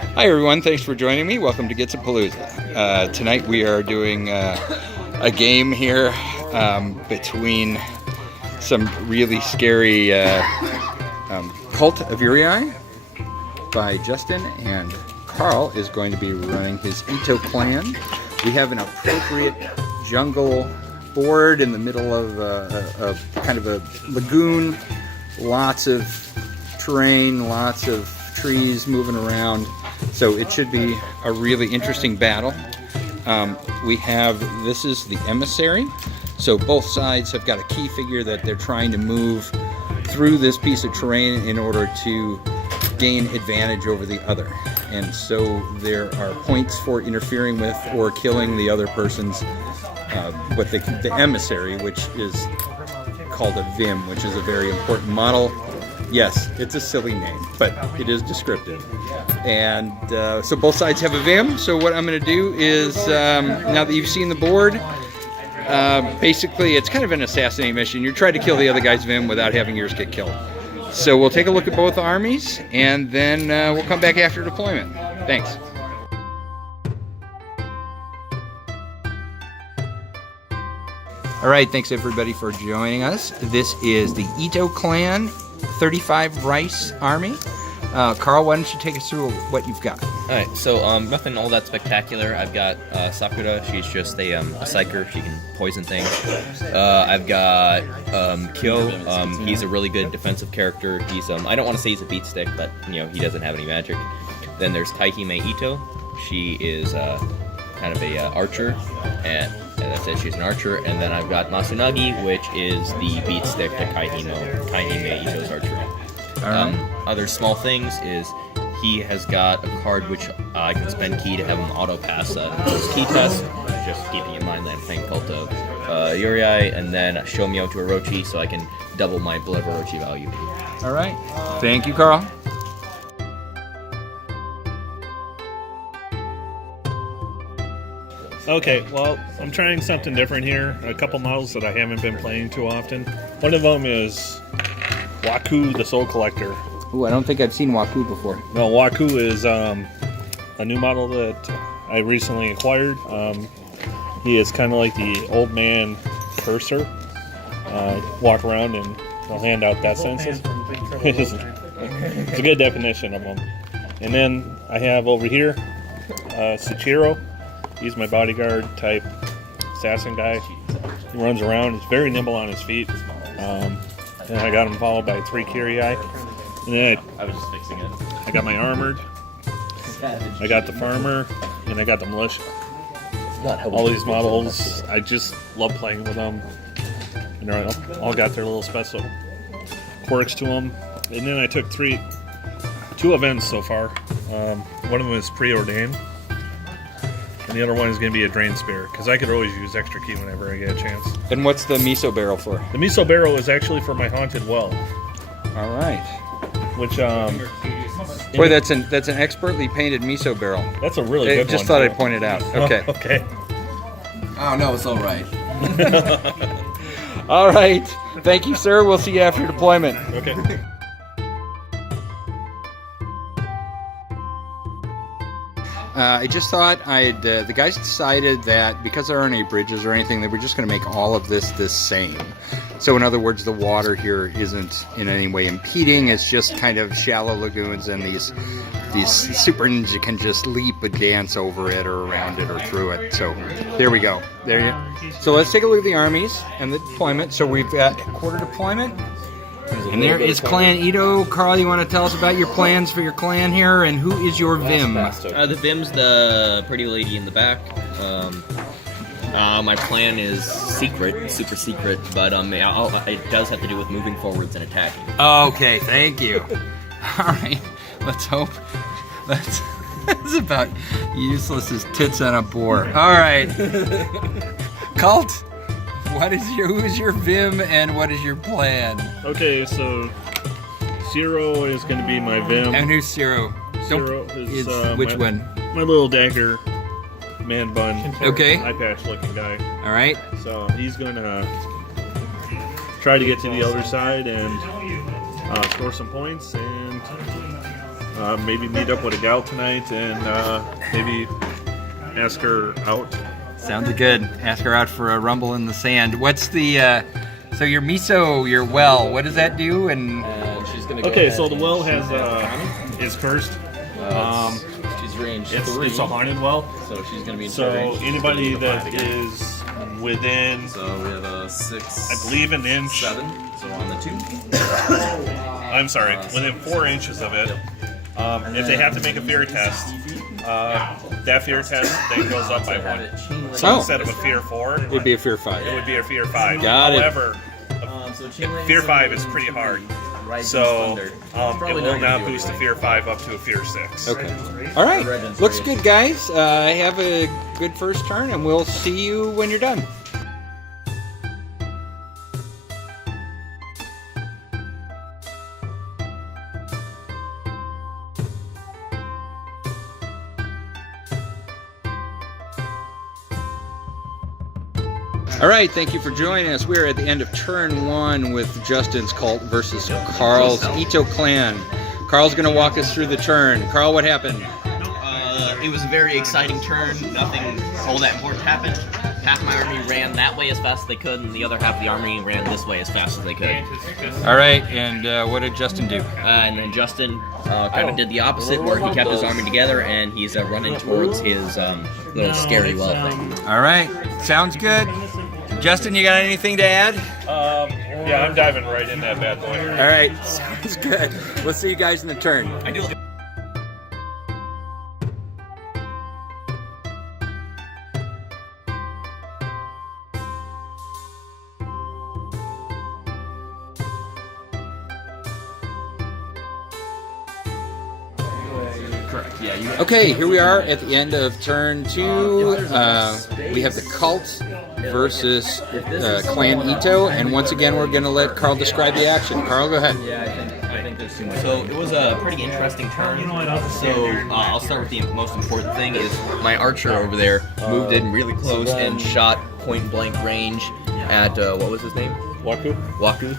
Hi everyone, thanks for joining me. Welcome to Gitsapalooza. Tonight we are doing a game here between some really scary Cult of Yurei by Justin, and Carl is going to be running his Ito clan. We have an appropriate jungle board in the middle of a kind of a lagoon, lots of terrain, lots of trees moving around, so it should be a really interesting battle. This is the Emissary, so both sides have got a key figure that they're trying to move through this piece of terrain in order to gain advantage over the other, and so there are points for interfering with or killing the other person's the Emissary, which is called a Vim, which is a very important model. Yes, it's a silly name, but it is descriptive. And so both sides have a Vim. So what I'm going to do is, now that you've seen the board, basically it's kind of an assassinate mission. You're trying to kill the other guy's Vim without having yours get killed. So we'll take a look at both armies, and then we'll come back after deployment. Thanks. All right, thanks everybody for joining us. This is the Ito clan 35 Rice Army. Carl, why don't you take us through what you've got? Alright, so nothing all that spectacular. I've got Sakura, she's just a psyker, she can poison things. I've got Kyo, he's a really good defensive character. He's I don't want to say he's a beat stick, but you know, he doesn't have any magic. Then there's Kaihime Ito, she is kind of a archer, and that's it, she's an archer. And then I've got Masunagi, which is the beat stick to Kaihime Ito's archery. Other small things is he has got a card which I can spend key to have him auto pass his key test, just keeping in mind that I'm playing Cult of Yurei, and then show me out to Orochi so I can double my Beloved Orochi value. All right, thank you, Carl. Okay, well, I'm trying something different here. A couple models that I haven't been playing too often. One of them is Waku, the Soul Collector. Ooh, I don't think I've seen Waku before. No, Waku is a new model that I recently acquired. He is kind of like the old man cursor. Walk around and they'll hand out death sentences. It's a good definition of him. And then I have over here Suchiro. He's my bodyguard type assassin guy. He runs around. He's very nimble on his feet. And I got him followed by 3 Kyriai. And then I was just fixing it. I got my armored. I got the farmer, and I got the militia. All these models, I just love playing with them. And they're all got their little special quirks to them. And then I took 2 events so far. One of them is preordained. And the other one is going to be a drain spear, because I could always use extra key whenever I get a chance. And what's the miso barrel for? The miso barrel is actually for my haunted well. All right. Which boy, that's an expertly painted miso barrel. That's a really good one. Just thought I'd point it out. Okay. Okay. Oh no, it's all right. All right. Thank you, sir. We'll see you after deployment. Okay. I just thought the guys decided that because there aren't any bridges or anything, they were just going to make all of this the same. So in other words, the water here isn't in any way impeding. It's just kind of shallow lagoons, and these super ninja can just leap and dance over it or around it or through it. So there we go. So let's take a look at the armies and the deployment. So we've got quarter deployment. And there is Clan Ito. Carl, you want to tell us about your plans for your clan here, and who is your Vim? The Vim's the pretty lady in the back. My plan is secret, super secret, but it does have to do with moving forwards and attacking. Okay, thank you. All right, let's hope. That's about useless as tits on a boar. All right, Cult. Who is your Vim, and what is your plan? Okay, so Zero is going to be my Vim. And who's Zero? Zero is which one? My little dagger man bun. Okay. Eye patch looking guy. All right. So he's going to try to get to the other side and score some points and maybe meet up with a gal tonight and maybe ask her out. Sounds good. Ask her out for a rumble in the sand. What's the so your miso, your well? What does that do? And she's gonna go Okay, ahead so the and well choose has the is cursed. she's range 3. It's a haunted well. So she's gonna be in So range. anybody that is within, So we have a 6. I believe, an inch. 7. So on the 2. I'm sorry, within 4 inches of it. If they have to make a fear test, that fear test then goes up by 1. So Oh. instead of a fear 4, it'd be a fear 5. it would be a fear 5. Got it. However, fear 5 is pretty hard. So it will now boost the fear 5 up to a fear 6. Okay. All right. Looks good, guys. Have a good first turn, and we'll see you when you're done. All right, thank you for joining us. We're at the end of turn 1 with Justin's cult versus Carl's Ito clan. Carl's going to walk us through the turn. Carl, what happened? It was a very exciting turn. Nothing all that important happened. Half my army ran that way as fast as they could, and the other half of the army ran this way as fast as they could. All right, and what did Justin do? And then Justin kind of did the opposite, where he kept his army together, and he's running towards his little scary well thing. All right, sounds good. Justin, you got anything to add? Yeah, I'm diving right in that bad boy. All right, sounds good. We'll see you guys in the turn. I do. Correct. Yeah. You. Okay, here we are at the end of turn 2. We have the cult versus Clan Ito, and once again we're going to let Carl describe the action. Carl, go ahead. I think there's too much. So it was a pretty interesting turn. So I'll start with the most important thing is my archer over there moved in really close and shot point blank range at what was his name? Waku.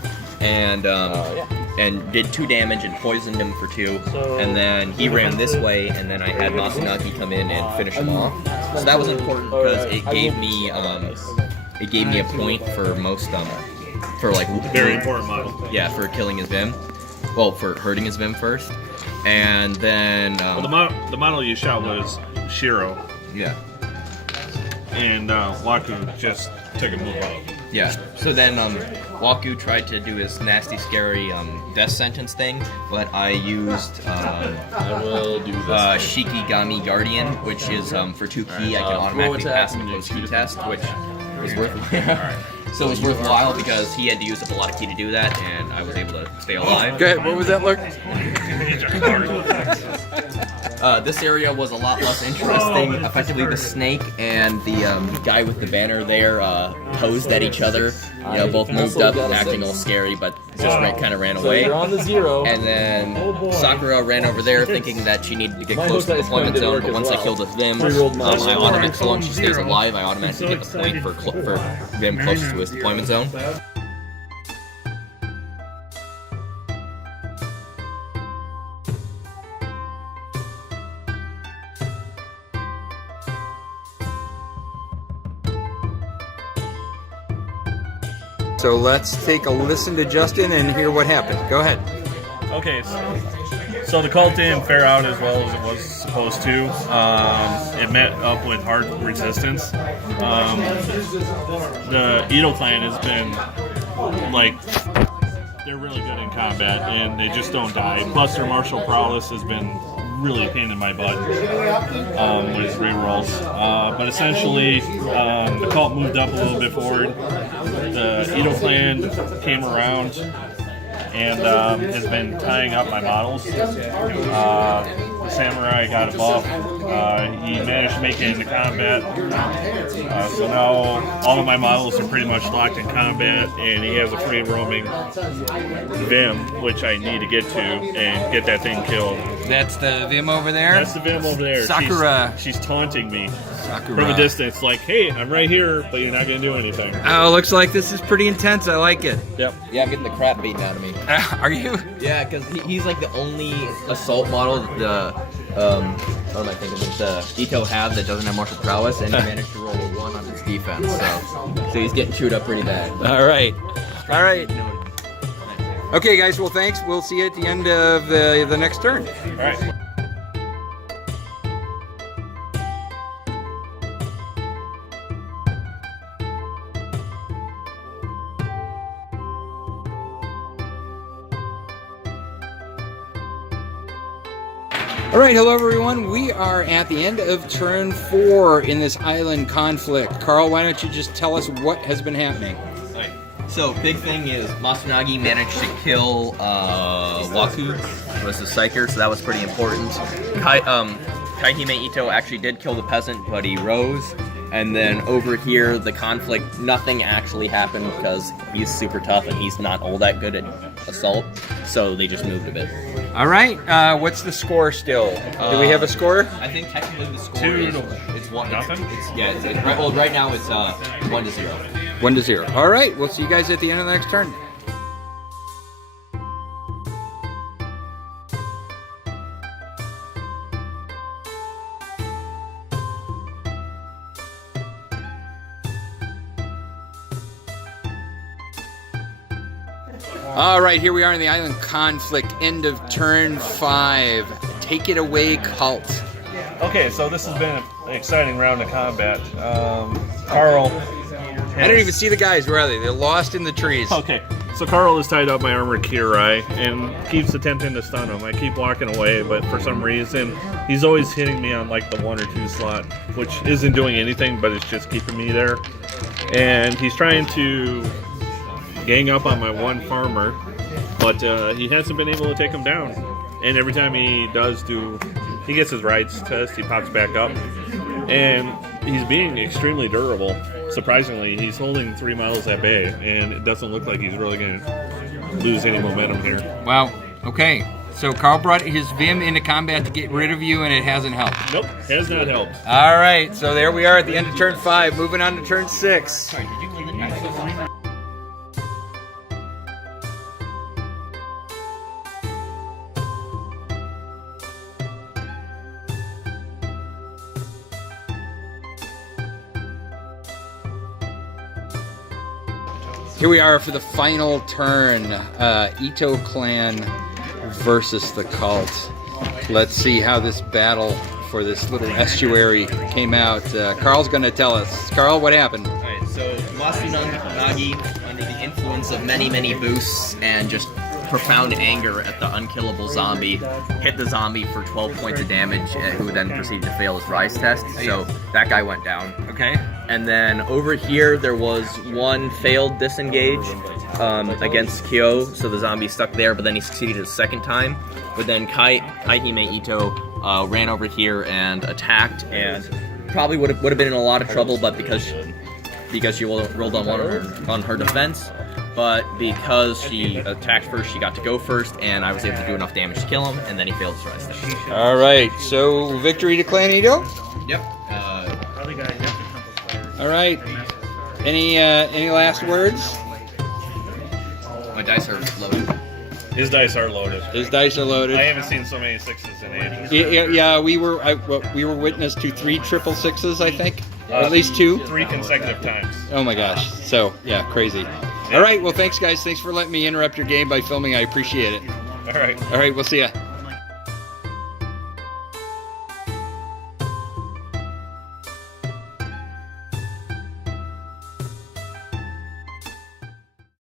And did 2 damage and poisoned him for 2. And then he ran this way, and then I had Masanagi come in and finish him off. So that was important because it gave me a point for most for like Very important model. yeah, for killing his Vim. Well, for hurting his Vim first, and then Well, the model you shot was Shiro, yeah. and Waku just took a move out. Yeah. So then Waku tried to do his nasty, scary death sentence thing, but I used I will do this. Shikigami Guardian, which is for 2 key I can automatically pass him a close key test, which was worth So it was worthwhile because he had to use up a lot of key to do that, and I was able to stay alive. Go ahead, what was that look? This area was a lot less interesting. Effectively, the snake and the guy with the banner there posed at each other. You know, both moved up, acting all scary, but just kind of ran away. You're on the 0. And then Sakura ran over there, thinking that she needed to get close to the deployment zone. But once I killed with Vim, I automatically, as long as she stays alive, I automatically get the point for Vim closest to his deployment zone. So let's take a listen to Justin and hear what happened. Go ahead. Okay, so the cult didn't fare out as well as it was supposed to. It met up with hard resistance. The Ito clan has been, like, they're really good in combat, and they just don't die. Plus, their martial prowess has been really a pain in my butt with his rerolls. But essentially, the cult moved up a little bit forward. The Ito clan came around and has been tying up my models. The samurai got a buff. He managed to make it into combat. So now all of my models are pretty much locked in combat, and he has a free roaming Vim, which I need to get to and get that thing killed. That's the Vim over there? That's the Vim over there. Sakura. She's taunting me Sakura. from a distance, like, hey, I'm right here, but you're not going to do anything. Oh, looks like this is pretty intense. I like it. Yep. Yeah, I'm getting the crap beaten out of me. Are you? Yeah, because he's like the only assault model the what am I thinking? The Ito have that doesn't have martial prowess, and he managed to roll a 1 on his defense. So he's getting chewed up pretty bad. All right. All right. Okay, guys. Well, thanks. We'll see you at the end of the next turn. All right. All right, hello everyone. We are at the end of turn 4 in this island conflict. Carl, why don't you just tell us what has been happening? So, big thing is Masunagi managed to kill Waku, was the Psyker, so that was pretty important. Kaihime Ito actually did kill the peasant, but he rose. And then over here, the conflict, nothing actually happened because he's super tough and he's not all that good at assault, so they just moved a bit. All right, what's the score still? Do we have a score? I think technically the score 2 is to it's one. nothing? Right now it's 1-0. 1-0. All right, we'll see you guys at the end of the next turn. All right, here we are in the island conflict, end of turn 5. Take it away, Cult. Okay, so this has been an exciting round of combat. Carl. I don't even see the guys. Where are they? They're lost in the trees. Okay, so Carl has tied up my armored Yurei and keeps attempting to stun him. I keep walking away, but for some reason, he's always hitting me on like the 1 or 2 slot, which isn't doing anything, but it's just keeping me there. And he's trying to gang up on my 1 farmer, but he hasn't been able to take him down. And every time he does he gets his rights test, he pops back up. And he's being extremely durable. Surprisingly, he's holding 3 models at bay, and it doesn't look like he's really going to lose any momentum here. Wow. Okay. So Carl brought his Vim into combat to get rid of you, and it hasn't helped. Nope, has not helped. All right. So there we are at the end of turn 5. Moving on to turn 6. Sorry, did you kill the guy? Here we are for the final turn. Ito clan versus the cult. Let's see how this battle for this little estuary came out. Carl's going to tell us. Carl, what happened? Alright, so Masunagi, under the influence of many, many boosts and just profound anger at the unkillable zombie, hit the zombie for 12 points of damage, who then proceeded to fail his rise test. So that guy went down. Okay. And then over here, there was 1 failed disengage against Kyo, so the zombie stuck there, but then he succeeded a 2nd time. But then Kaihime Ito ran over here and attacked, and probably would have been in a lot of trouble, but because she rolled on her defense, but because she attacked first, she got to go first, and I was able to do enough damage to kill him, and then he failed his rise test. All right. So victory to Clan Ito? Yep. All right. Any last words? My dice are loaded. His dice are loaded. His dice are loaded. I haven't seen so many 6s in ages. Yeah, we were witness to 3 triple 6s, I think. At least 2. 3 consecutive times. Oh my gosh. So, yeah, crazy. All right, well, thanks, guys. Thanks for letting me interrupt your game by filming. I appreciate it. All right. All right, we'll see ya.